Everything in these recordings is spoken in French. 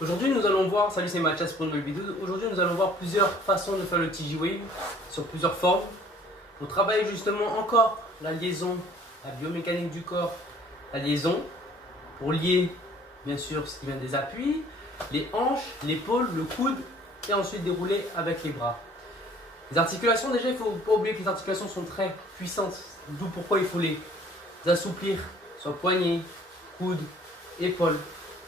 Aujourd'hui, nous allons voir, salut c'est Mathias pour une nouvelle vidéo. Aujourd'hui, nous allons voir plusieurs façons de faire le TJ Wave sur plusieurs formes. On travaille justement encore la liaison, la biomécanique du corps, la liaison pour lier bien sûr ce qui vient des appuis, les hanches, l'épaule, le coude et ensuite dérouler avec les bras. Les articulations, déjà, il ne faut pas oublier que les articulations sont très puissantes, d'où pourquoi il faut les assouplir, soit poignet, coude, épaule.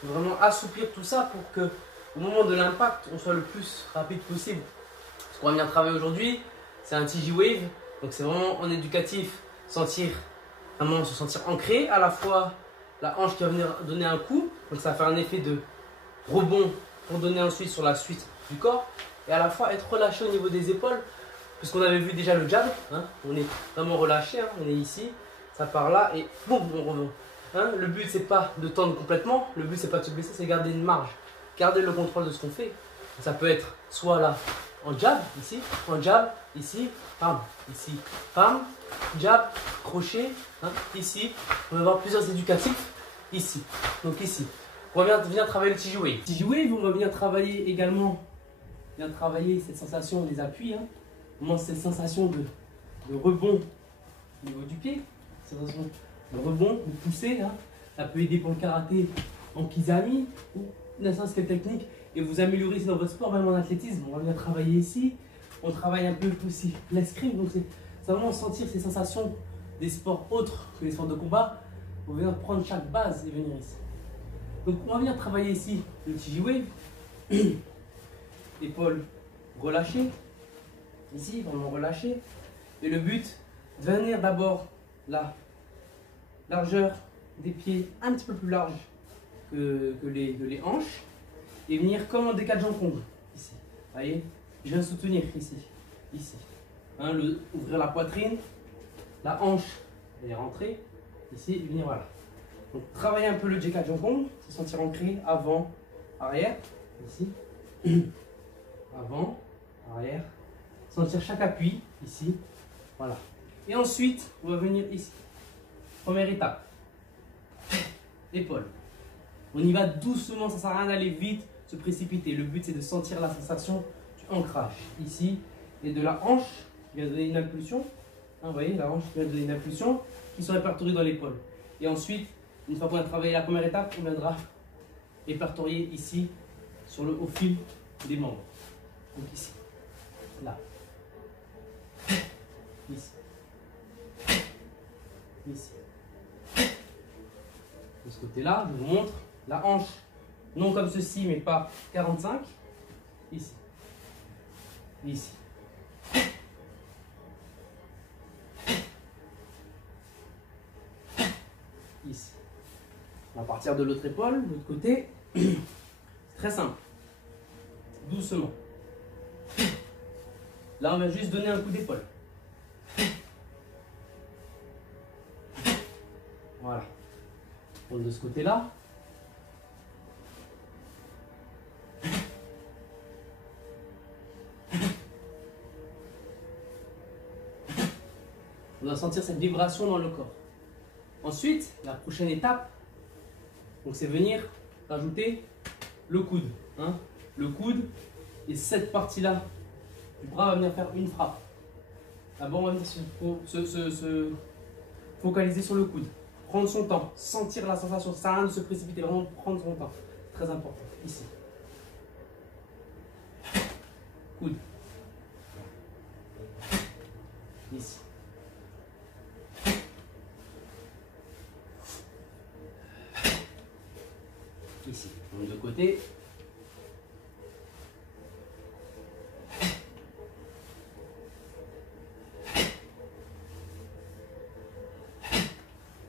Il faut vraiment assouplir tout ça pour que au moment de l'impact, on soit le plus rapide possible. Ce qu'on va venir travailler aujourd'hui, c'est un TJ Wave, donc c'est vraiment en éducatif, vraiment se sentir ancré, à la fois la hanche qui va venir donner un coup, donc ça va faire un effet de rebond pour donner ensuite sur la suite du corps, et à la fois être relâché au niveau des épaules, puisqu'on avait vu déjà le jab, hein, on est vraiment relâché, hein, on est ici, ça part là et boum, on revient. Hein, le but c'est pas de tendre complètement, le but c'est pas de se blesser, c'est garder une marge, garder le contrôle de ce qu'on fait. Ça peut être soit là en jab, ici, en jab, ici, pam, jab, crochet, hein, ici. On va avoir plusieurs éducatifs ici, donc ici. On va venir travailler le TJ Wave. TJ Wave, on va venir travailler également, cette sensation des appuis, hein. Vraiment cette sensation de rebond au niveau du pied, sensation de rebond, de pousser, hein. Ça peut aider pour le karaté en kizami ou n'importe quelle technique et vous améliorer ici dans votre sport, même en athlétisme. On va venir travailler ici. On travaille un peu aussi l'escrime, donc c'est vraiment sentir ces sensations des sports autres que les sports de combat. On va venir prendre chaque base et venir ici. Donc on va venir travailler ici le TJ Wave. Épaules relâchées, ici vraiment relâchées. Et le but, de venir d'abord la largeur des pieds un petit peu plus large que les hanches et venir comme en décalage en comble ici. Vous voyez, je viens soutenir ici. Hein, ouvrir la poitrine, la hanche et rentrer ici et venir voilà. Donc travailler un peu le décalage en comble, se sentir ancré avant, arrière, ici, avant, arrière, sentir chaque appui ici, voilà. Et ensuite, on va venir ici. Première étape, épaule. On y va doucement, ça ne sert à rien d'aller vite, se précipiter. Le but c'est de sentir la sensation du ancrage ici et de la hanche qui vient donner une impulsion. Hein, vous voyez, la hanche qui vient donner une impulsion qui se répertorie dans l'épaule. Et ensuite, une fois qu'on a travaillé la première étape, on viendra répertorier ici au fil des membres. Donc ici, là, ici, ici. De ce côté-là, je vous montre la hanche, non comme ceci, mais pas 45. Ici. Ici. Ici. On va partir de l'autre épaule, de l'autre côté. C'est très simple. Doucement. Là, on va juste donner un coup d'épaule. Voilà. De ce côté-là. On doit sentir cette vibration dans le corps. Ensuite, la prochaine étape, c'est venir rajouter le coude. Hein. Le coude et cette partie-là du bras va venir faire une frappe. D'abord, on va venir se focaliser sur le coude. Prendre son temps, sentir la sensation, ça sert à rien de se précipiter, vraiment prendre son temps. Très important. Ici. Coude. Ici. Ici. Donc de côté.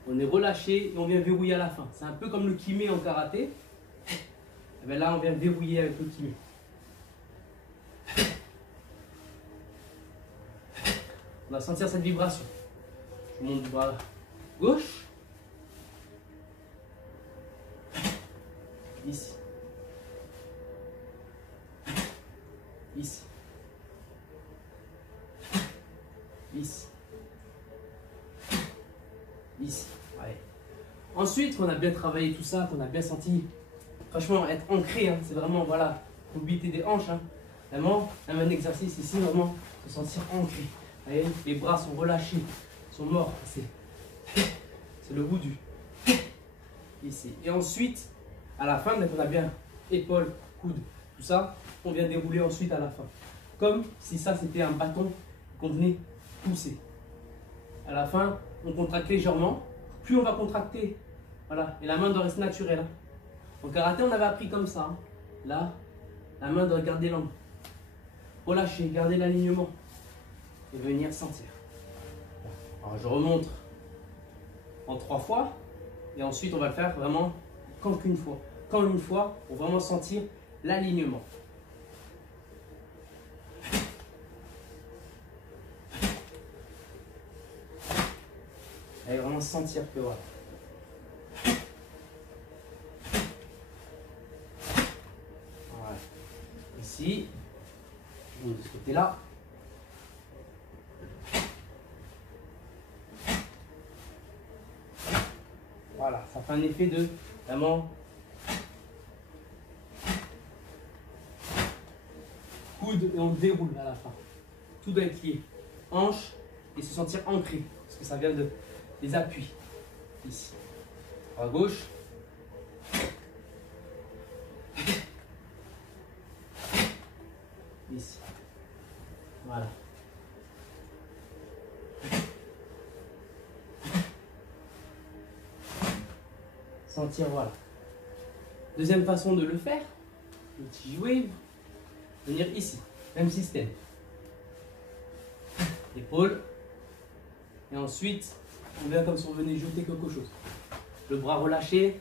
On est relâché et on vient verrouiller à la fin. C'est un peu comme le kimé en karaté. Et bien là, on vient verrouiller avec le kimé. On va sentir cette vibration. Je monte du bras gauche. Ici. Ici. Ici. Ici. Allez. Ensuite, qu'on a bien travaillé tout ça, qu'on a bien senti franchement, être ancré, hein, c'est vraiment, voilà, mobilité des hanches. Hein. Vraiment, un exercice ici, vraiment, se sentir ancré. Vous voyez, les bras sont relâchés, sont morts. C'est le bout du ici. Et ensuite, à la fin, dès qu'on a bien épaules, coudes, tout ça, on vient dérouler ensuite à la fin. Comme si ça, c'était un bâton qu'on venait pousser. À la fin, on contracte légèrement. Plus on va contracter, voilà, et la main doit rester naturelle. Hein. En karaté, on avait appris comme ça. Hein. Là, la main doit garder l'angle. Relâcher, garder l'alignement. Et venir sentir. Alors, je remonte en 3 fois. Et ensuite, on va le faire vraiment qu'une fois. Qu'en une fois, pour vraiment sentir l'alignement. Et vraiment sentir que voilà. Voilà. Ici, de ce côté-là. Voilà, ça fait un effet de vraiment coude et on déroule à la fin. Tout doit être lié. Hanche et se sentir ancré. Parce que ça vient des appuis. Ici. À gauche. Ici. Voilà. Sentir, voilà. Deuxième façon de le faire, le TJ-Wave, venir ici, même système. Épaule. Et ensuite, on vient comme si on venait jeter quelque chose. Le bras relâché,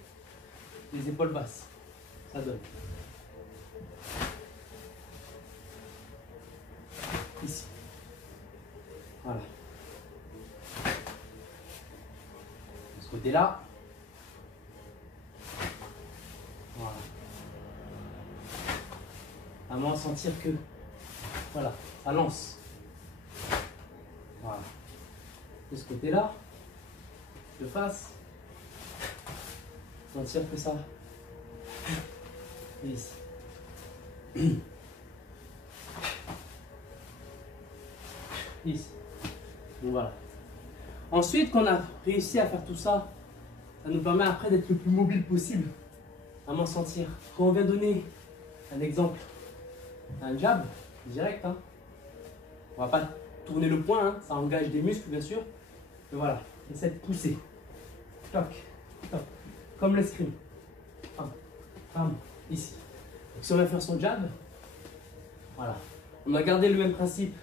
les épaules basses. Ça donne. Ici. Voilà. De ce côté-là. Voilà. Vraiment sentir que, voilà, ça lance. Voilà. De ce côté-là, de face, sentir que ça. Ici. Ici. Donc voilà. Ensuite, qu'on a réussi à faire tout ça, ça nous permet après d'être le plus mobile possible. Vraiment sentir. Quand on vient donner un exemple, un jab, direct, hein. On va pas tourner le poing, hein. Ça engage des muscles bien sûr. Mais voilà, essaie de pousser. Toc, toc. Comme l'escrime. Pam, pam, ici. Donc, si on va faire son jab, voilà. On a gardé le même principe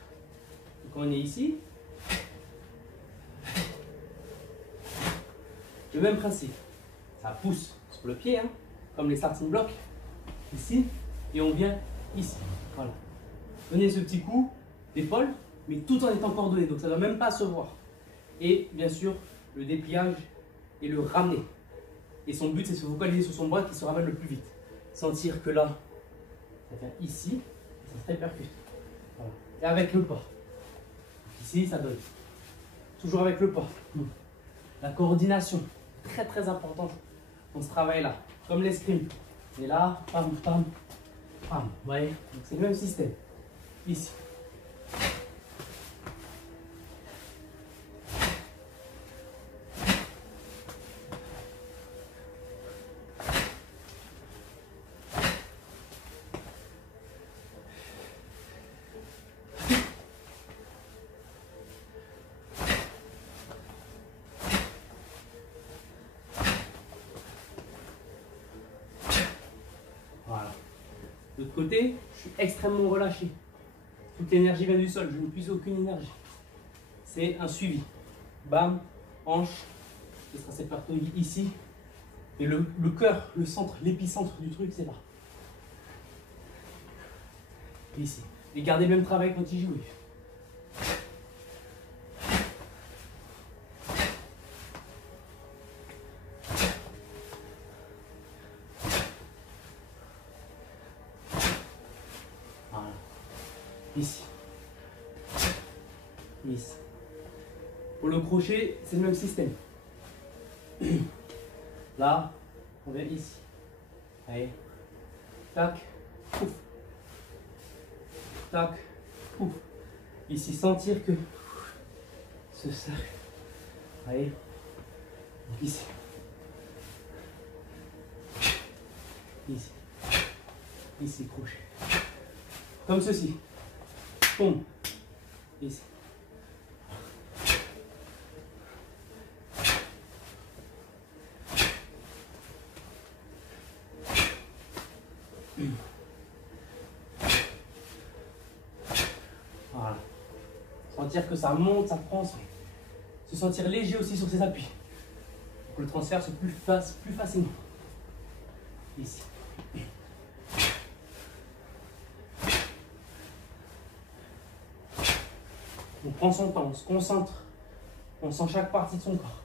quand on est ici. Le même principe. Ça pousse sur le pied, hein, comme les starting blocks. Ici. Et on vient ici. Voilà. Donnez ce petit coup d'épaule, mais tout en étant coordonné. Donc ça ne va même pas se voir. Et bien sûr, le dépliage et le ramener. Et son but, c'est de se focaliser sur son bras qui se ramène le plus vite. Sentir que là, ça vient ici, et ça se répercute. Voilà. Et avec le pas. Ici, ça donne. Toujours avec le pas. La coordination, très très importante dans ce travail-là. Comme l'escrime. Et là, pam, pam, pam. Vous voyez? Donc c'est le même système. Ici. Voilà. De l'autre côté, je suis extrêmement relâché. Toute l'énergie vient du sol, je ne puise aucune énergie. C'est un suivi. Bam, hanche, ce sera cette partie ici. Et le cœur, le centre, l'épicentre du truc, c'est là. Ici. Et gardez le même travail quand il joue. Voilà. Ici. Ici. Pour le crochet, c'est le même système. Là, on vient ici. Allez. Tac. Pouf. Tac. Pouf. Ici, sentir que ce cercle. Allez. Donc ici. Ici. Ici, crochet. Comme ceci. Boum. Ici. Voilà. Sentir que ça monte, ça prend. Se sentir léger aussi sur ses appuis. Pour que le transfert se plus facilement. Ici. On prend son temps, on se concentre. On sent chaque partie de son corps.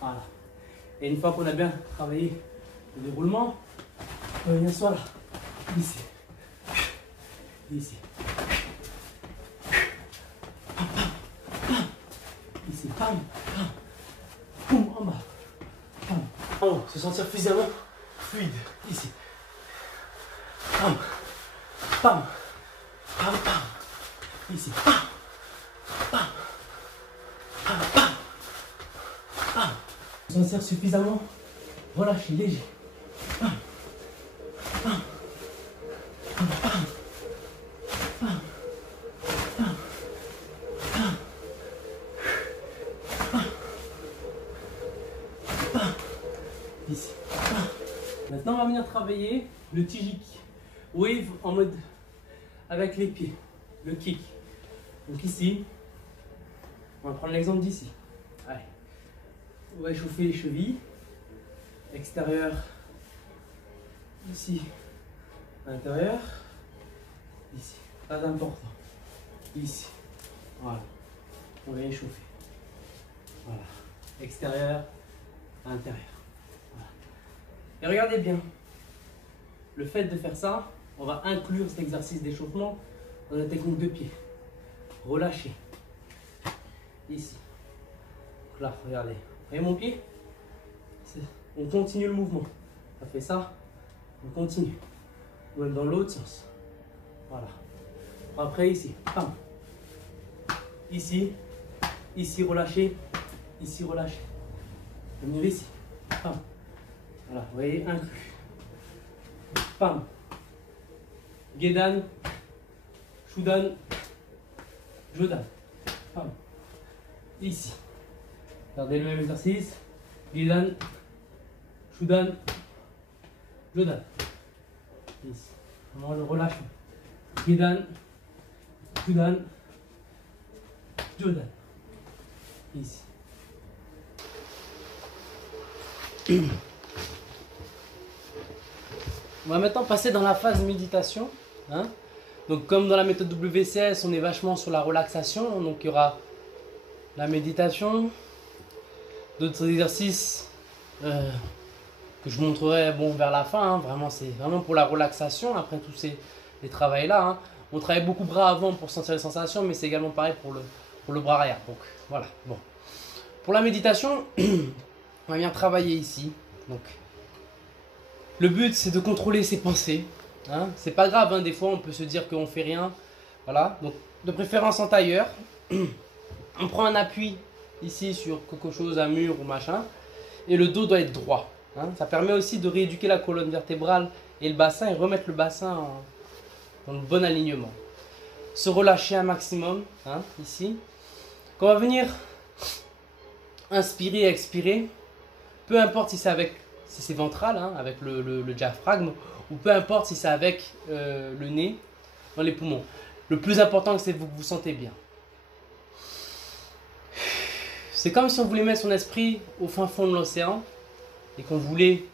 Voilà. Et une fois qu'on a bien travaillé le déroulement, on va venir soit là, ici, ici, ici, pam, pam, boum, en bas, pam, en haut, se sentir suffisamment fluide, ici, pam, pam, pam, pam, ici, pam, pam, pam, pam, pam. Se sentir suffisamment relâché, léger. Pam, pam, pam, pam, pam, pam, pam, pam, pam. Ici. Pam. Maintenant, on va venir travailler le T-Kick. Wave en mode avec les pieds. Le kick. Donc ici, on va prendre l'exemple d'ici. Allez. On va échauffer les chevilles. Extérieur. Ici. Intérieur. Ici. Pas important. Ici. Voilà. On va échauffer. Voilà. Extérieur. Intérieur. Voilà. Et regardez bien. Le fait de faire ça, on va inclure cet exercice d'échauffement dans la technique de pied. Relâchez. Ici. Donc là, regardez. Vous voyez mon pied? On continue le mouvement. Ça fait ça. On continue. Ou même dans l'autre sens. Voilà. Après ici. Pam. Ici. Ici relâchez. Ici relâchez. Venir ici. Pam. Voilà. Vous voyez, inclus. Pam. Gedan. Shudan. Jodan. Pam. Ici. Regardez le même exercice. Gedan. Shudan. Jodan. Ici. Vraiment le relâchement. Gedan. Shudan. Jodan. Ici. On va maintenant passer dans la phase méditation. Hein. Donc comme dans la méthode WCS, on est vachement sur la relaxation. Donc il y aura la méditation, d'autres exercices que je vous montrerai vers la fin. Hein. Vraiment, c'est vraiment pour la relaxation après tous ces travails là. Hein. On travaille beaucoup bras avant pour sentir les sensations, mais c'est également pareil pour le bras arrière. Donc voilà. Bon. Pour la méditation, on va bien travailler ici. Donc le but, c'est de contrôler ses pensées. Hein. C'est pas grave, hein. Des fois on peut se dire qu'on fait rien. Voilà. Donc de préférence en tailleur. On prend un appui ici sur quelque chose, un mur ou machin. Et le dos doit être droit. Hein. Ça permet aussi de rééduquer la colonne vertébrale et le bassin et remettre le bassin dans le bon alignement. Se relâcher un maximum. Hein, ici. Quand on va venir inspirer et expirer, peu importe si c'est ventral, hein, avec le diaphragme, ou peu importe si c'est avec le nez dans les poumons. Le plus important, c'est que vous vous sentez bien. C'est comme si on voulait mettre son esprit au fin fond de l'océan et qu'on voulait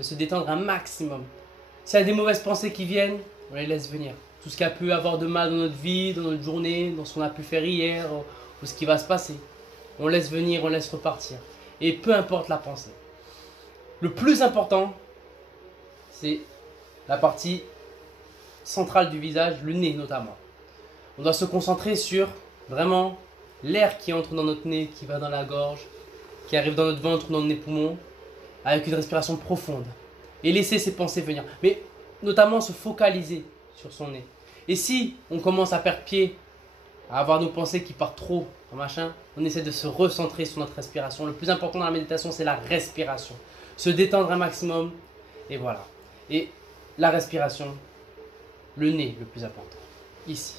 se détendre un maximum. S'il y a des mauvaises pensées qui viennent, on les laisse venir. Tout ce qui a pu avoir de mal dans notre vie, dans notre journée, dans ce qu'on a pu faire hier, ou ce qui va se passer. On laisse venir, on laisse repartir. Et peu importe la pensée. Le plus important, c'est la partie centrale du visage, le nez notamment. On doit se concentrer sur vraiment l'air qui entre dans notre nez, qui va dans la gorge, qui arrive dans notre ventre, dans nos poumons, avec une respiration profonde. Et laisser ses pensées venir. Mais notamment se focaliser sur son nez. Et si on commence à perdre pied, à avoir nos pensées qui partent trop, machin, on essaie de se recentrer sur notre respiration. Le plus important dans la méditation, c'est la respiration. Se détendre un maximum, et voilà. Et la respiration, le nez le plus important. Ici.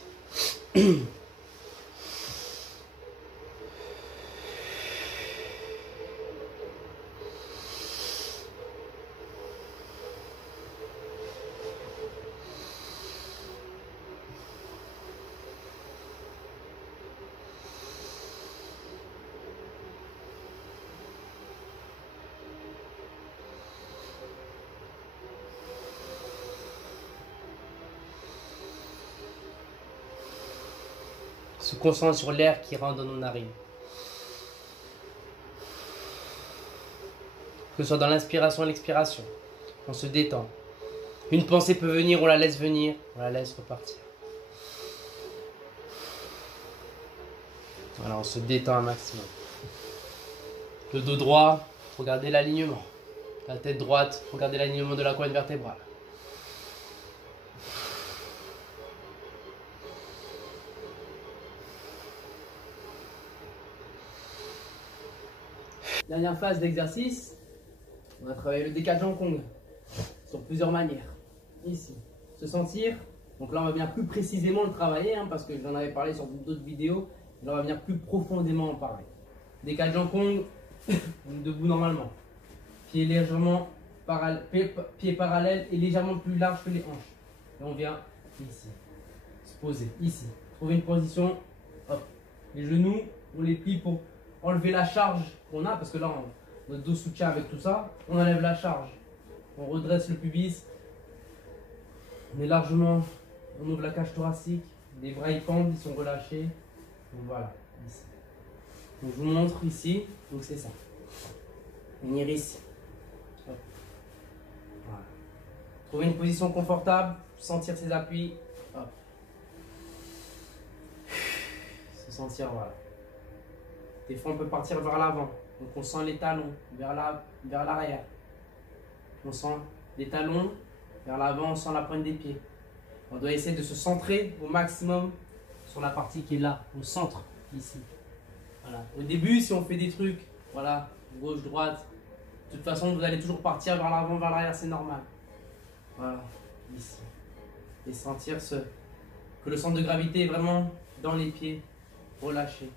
Se concentre sur l'air qui rentre dans nos narines. Que ce soit dans l'inspiration et l'expiration, on se détend. Une pensée peut venir, on la laisse venir, on la laisse repartir. Voilà, on se détend un maximum. Le dos droit, regardez l'alignement. La tête droite, regardez l'alignement de la colonne vertébrale. Dernière phase d'exercice, on va travailler le décalage en Kong sur plusieurs manières. Ici, se sentir. Donc là, on va venir plus précisément le travailler parce que j'en avais parlé sur d'autres vidéos. Là, on va venir plus profondément en parler. Décalage en Kong, debout normalement. Pied légèrement pied parallèle et légèrement plus large que les hanches. Et on vient ici, se poser ici. Trouver une position, hop. Les genoux, on les plie pour enlever la charge qu'on a, parce que là, notre dos soutient avec tout ça. On enlève la charge. On redresse le pubis. On est largement, on ouvre la cage thoracique. Les bras ils pendent, ils sont relâchés. Donc voilà, ici. Donc je vous montre ici. Donc c'est ça. Venir ici. Hop. Voilà. Trouver une position confortable, sentir ses appuis. Hop. Se sentir, voilà. Des fois, on peut partir vers l'avant. Donc, on sent les talons vers l'arrière. On sent les talons vers l'avant, on sent la pointe des pieds. On doit essayer de se centrer au maximum sur la partie qui est là, au centre, ici. Voilà. Au début, si on fait des trucs, voilà, gauche, droite, de toute façon, vous allez toujours partir vers l'avant, vers l'arrière, c'est normal. Voilà, ici. Et sentir que le centre de gravité est vraiment dans les pieds, relâché.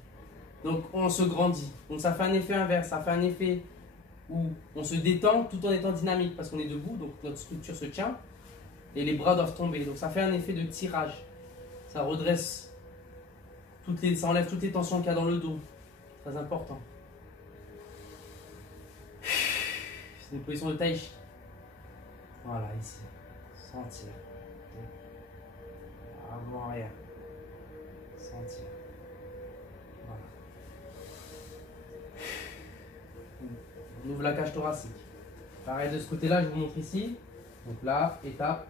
Donc on se grandit. Donc ça fait un effet inverse, ça fait un effet où on se détend tout en étant dynamique parce qu'on est debout, donc notre structure se tient et les bras doivent tomber. Donc ça fait un effet de tirage. Ça redresse, ça enlève toutes les tensions qu'il y a dans le dos. Très important. C'est une position de tai chi. Voilà, ici. Sentir. Avant, arrière. Sentir. Voilà. On ouvre la cage thoracique. Pareil de ce côté-là, je vous montre ici. Donc là, étape,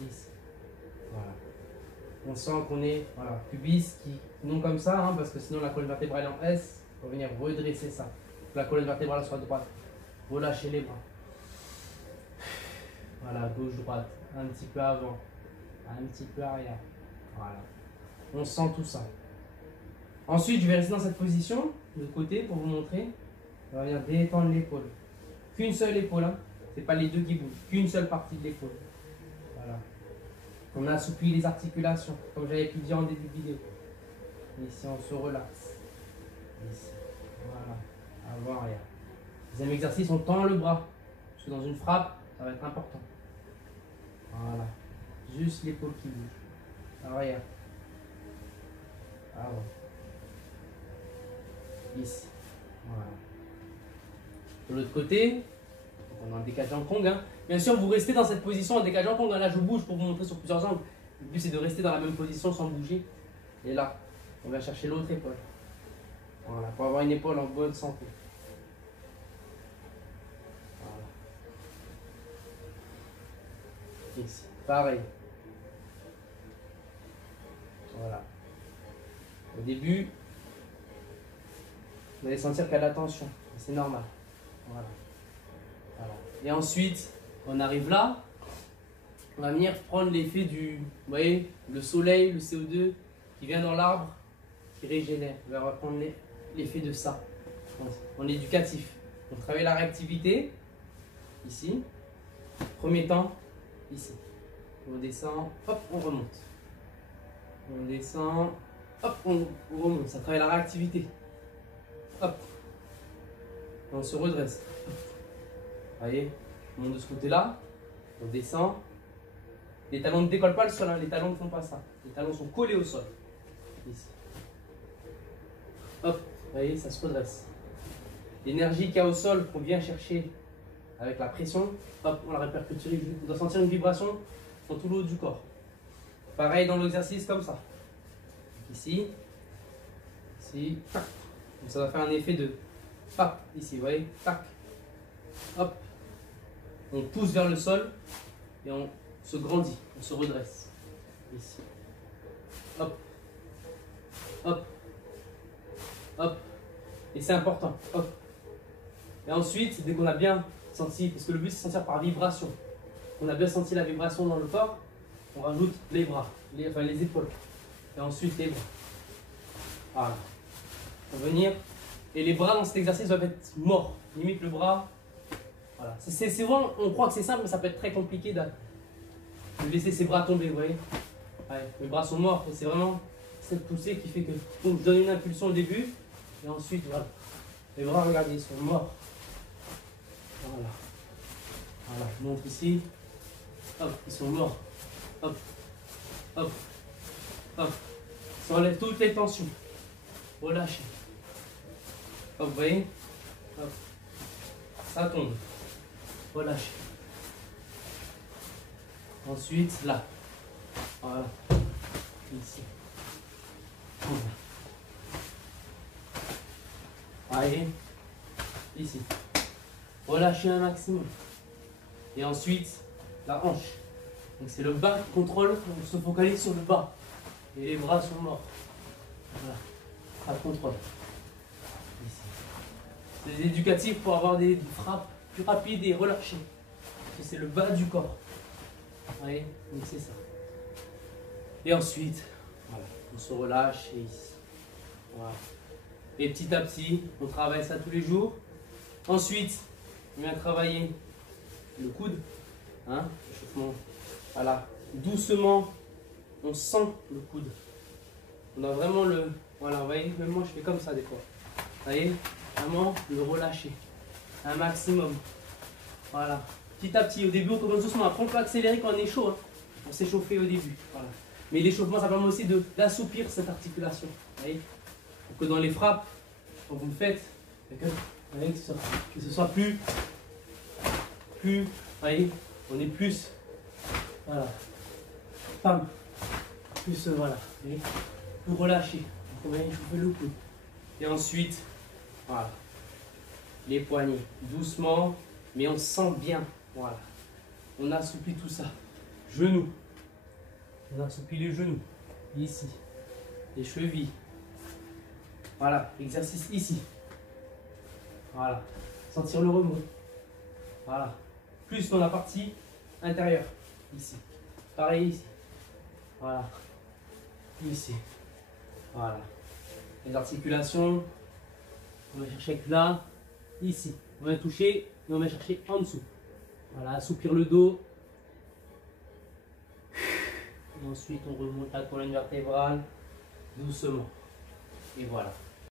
ici. Voilà. On sent qu'on est, voilà, pubis qui, non comme ça, parce que sinon la colonne vertébrale est en S. On va venir redresser ça. La colonne vertébrale soit droite. Relâchez les bras. Voilà, gauche-droite. Un petit peu avant. Un petit peu arrière. Voilà. On sent tout ça. Ensuite, je vais rester dans cette position, de côté, pour vous montrer. On va venir détendre l'épaule. Qu'une seule épaule, c'est pas les deux qui bougent. Qu'une seule partie de l'épaule. Voilà. On assouplit les articulations, comme j'avais pu dire en début de vidéo. Ici, on se relaxe. Ici. Voilà. Avant, arrière. Deuxième exercice, on tend le bras. Parce que dans une frappe, ça va être important. Voilà. Juste l'épaule qui bouge. Arrière. Avant. Ici. Voilà. De l'autre côté, on a un décalage en Kong. Bien sûr, vous restez dans cette position en décalage en Kong. Là, je bouge pour vous montrer sur plusieurs angles. Le but, c'est de rester dans la même position sans bouger. Et là, on va chercher l'autre épaule. Voilà, pour avoir une épaule en bonne santé. Voilà. Ici, pareil. Voilà. Au début, Vous allez sentir qu'il y a de la tension. C'est normal. Voilà. Voilà. Et ensuite, on arrive là. On va venir prendre l'effet du, vous voyez, le soleil, le CO2 qui vient dans l'arbre, qui régénère. On va prendre l'effet de ça. En éducatif. On travaille la réactivité, ici. Premier temps, ici. On descend, hop, on remonte. On descend, hop, on remonte. Ça travaille la réactivité. Hop. On se redresse. Vous voyez, on monte de ce côté-là. On descend. Les talons ne décollent pas le sol, hein. Les talons ne font pas ça. Les talons sont collés au sol. Ici. Hop, vous voyez, ça se redresse. L'énergie qu'il y a au sol qu'on vient chercher avec la pression, hop, on la répercute sur les genoux. On doit sentir une vibration dans tout le haut du corps. Pareil dans l'exercice comme ça. Ici, ici, tac. Donc ça va faire un effet de pap, ici, vous voyez, tac, hop. On pousse vers le sol et on se grandit, on se redresse. Ici, hop, hop, hop. Et c'est important, hop. Et ensuite, dès qu'on a bien senti, parce que le but c'est de sentir par vibration. On a bien senti la vibration dans le corps, on rajoute les bras, enfin les épaules. Et ensuite les bras. Voilà. On va venir. Et les bras dans cet exercice doivent être morts. Limite le bras. Voilà. C'est souvent, on croit que c'est simple, mais ça peut être très compliqué de laisser ses bras tomber, vous voyez. Ouais, mes bras sont morts. Et c'est vraiment cette poussée qui fait que bon, je donne une impulsion au début. Et ensuite, voilà. Les bras, regardez, ils sont morts. Voilà. Voilà. Je montre ici. Hop, ils sont morts. Hop. Hop. Hop. Ça enlève toutes les tensions. Relâchez. Hop, vous voyez. Hop. Ça tombe. Relâchez. Ensuite, là. Voilà. Ici. Allez. Ici. Relâchez un maximum. Et ensuite, la hanche. Donc c'est le bas qui contrôle, on se focalise sur le bas. Et les bras sont morts. Voilà. Ça contrôle. Ici. C'est éducatif pour avoir des frappes plus rapides et relâchées. Parce que c'est le bas du corps. Vous voyez? Donc c'est ça. Et ensuite, voilà, on se relâche et ici. Voilà. Et petit à petit, on travaille ça tous les jours. Ensuite, on vient travailler le coude. Hein, échauffement. Voilà. Doucement, on sent le coude. On a vraiment le... Voilà, vous voyez, même moi je fais comme ça des fois. Vous voyez, vraiment le relâcher. Un maximum. Voilà. Petit à petit, au début on commence doucement. Après on peut accélérer quand on est chaud. Hein. On s'échauffer au début. Voilà. Mais l'échauffement ça permet aussi d'assouplir cette articulation. Vous voyez, pour que dans les frappes, quand vous le faites, que ce soit plus, vous voyez, on est plus, voilà, pam, plus, voilà, et plus relâché. Donc on va échauffer le coude. Et ensuite, voilà, les poignets, doucement, mais on sent bien, voilà. On assouplit tout ça. Genoux, on assouplit les genoux, ici, les chevilles. Voilà, exercice ici. Voilà, sentir le remous. Voilà, plus dans la partie intérieure, ici. Pareil ici. Voilà, ici. Voilà. Les articulations, on va chercher là, ici. On va toucher et on va chercher en dessous. Voilà, assouplir le dos. Et ensuite, on remonte la colonne vertébrale doucement. Et voilà.